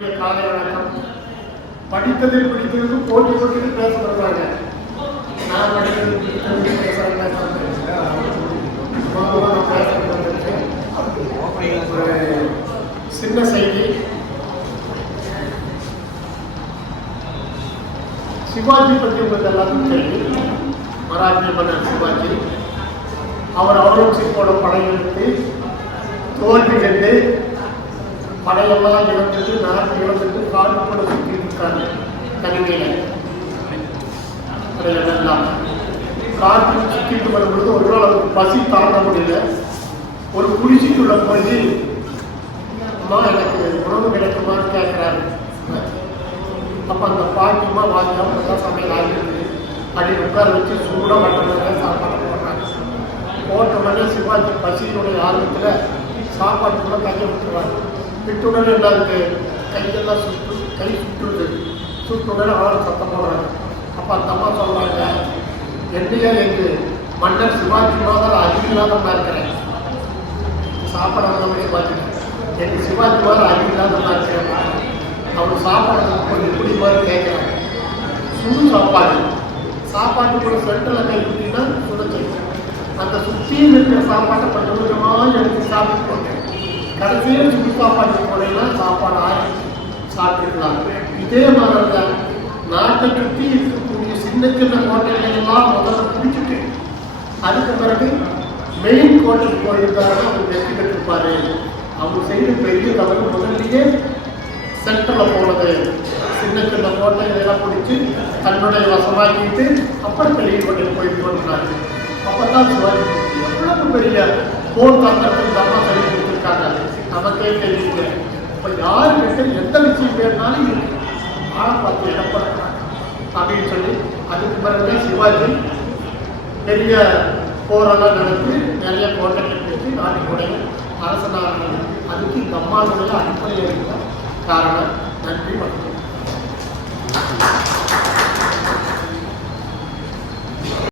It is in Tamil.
காலை வணக்கம் படித்ததில் பிடித்தது போட்டி போட்டு பேச வருவாங்க நான் படித்ததில் பிடித்தது பேசுறேன் ஒரு சின்ன செய்தி. சிவாஜி பற்றி உங்களுக்கு எல்லாத்துக்கும் தெரியும். மராட்டிய மன்னர் சிவாஜி. அவர் அவுரங்கசீப்போட படையெடுத்து தோல்வி கண்டு படையெல்லாம் இழந்துட்டு நாட்டு இழந்துட்டு காட்டுக்குள்ள சுற்றி இருக்காங்க தனிமையில படையெல்லாம் காற்று சுற்றிட்டு வரும்பொழுது ஒரு நாள் அவருக்கு பசி தாங்க முடியல. ஒரு குடிசைக்குள்ள போய் அம்மா எனக்கு உணவு கிடைக்குமான்னு கேட்குறாரு அப்போ அந்த பாட்டிமா வாங்க நல்லா சமையல் ஆகிடுது. அப்படி உட்கார வச்சு சூடாக மட்டமாக சாப்பாடு போடுறாங்க. போட்ட உடனே சிவாஜி பசியினுடைய ஆர்வத்தில் சாப்பாட்டுக்குள்ள கையை விட்டுருவாங்க விட்டுடனே என்ன இருக்கு கையெல்லாம் சுற்று கை சுற்றுது சுற்றுடன் ஆள் சத்தம் போடுறாங்க அப்போ அந்த அம்மா சொல்றாங்க என்னையா எங்கு மன்னர் சிவாஜி மாதிரி அறிவில்லாதமா இருக்கிறேன் சாப்பிடாதவங்களே பார்த்துட்டேன் எனக்கு சிவாஜி மாதிரி அறிவில்லாதமா இருக்கிறேன் அவர் சாப்பாடு கொஞ்சம் குடி மாதிரி கேட்குறாங்க சுடு சாப்பாடு. சாப்பாட்டுக்குள்ள சென்டரில் கை குட்டினா சுட அந்த சுற்றியும் இருக்கிற சாப்பாட்டை கொஞ்சம் கொஞ்சமாக எடுத்து சாப்பிட்டு போட்டேன் கடைசியில் சுடு சாப்பாட்டுக்கு போனீங்கன்னா சாப்பாடு ஆகி சாப்பிட்டுக்கலாம் இதே மாதிரி தான் நாட்டை சுற்றி இருக்கக்கூடிய சின்ன சின்ன கோட்டைகளை எல்லாம் முதல்ல பிடிச்சிட்டு அதுக்கு பிறகு மெயின் கோட்டைக்கு போயிருந்தாருன்னா அவங்க வெற்றி பெற்றிருப்பாரு. அவங்க செய்த பெரிய தவறு முதல்லயே சென்டரில் போனது. சின்ன சின்ன கோட்டைகளை எல்லாம் பிடிச்சி தன்னுடைய வசமாக்கிட்டு அப்புறம் பெரிய கோட்டைக்கு போயிட்டு போட்டுனாரு அப்பதான் சிவாஜி எவ்வளவு பெரிய போர் தந்தத்தில் இந்த தெரியும்? சொல்லி நமக்கே தெரியல இப்ப யாரு கிட்ட எந்த விஷயம் பேர்னாலும் இருக்கு. ஆளை பார்த்து இடப்படுறாங்க அப்படின்னு சொல்லி அதுக்கு பிறகு சிவாஜி பெரிய போரெல்லாம் நடத்தி நிறைய கோட்டைகள் பெற்று நாட்டுக்குடைய அரசனாக அதுக்கு இந்த அம்மாவுடைய அடிப்படையில் இருக்க காரணம் நன்றி வணக்கம்.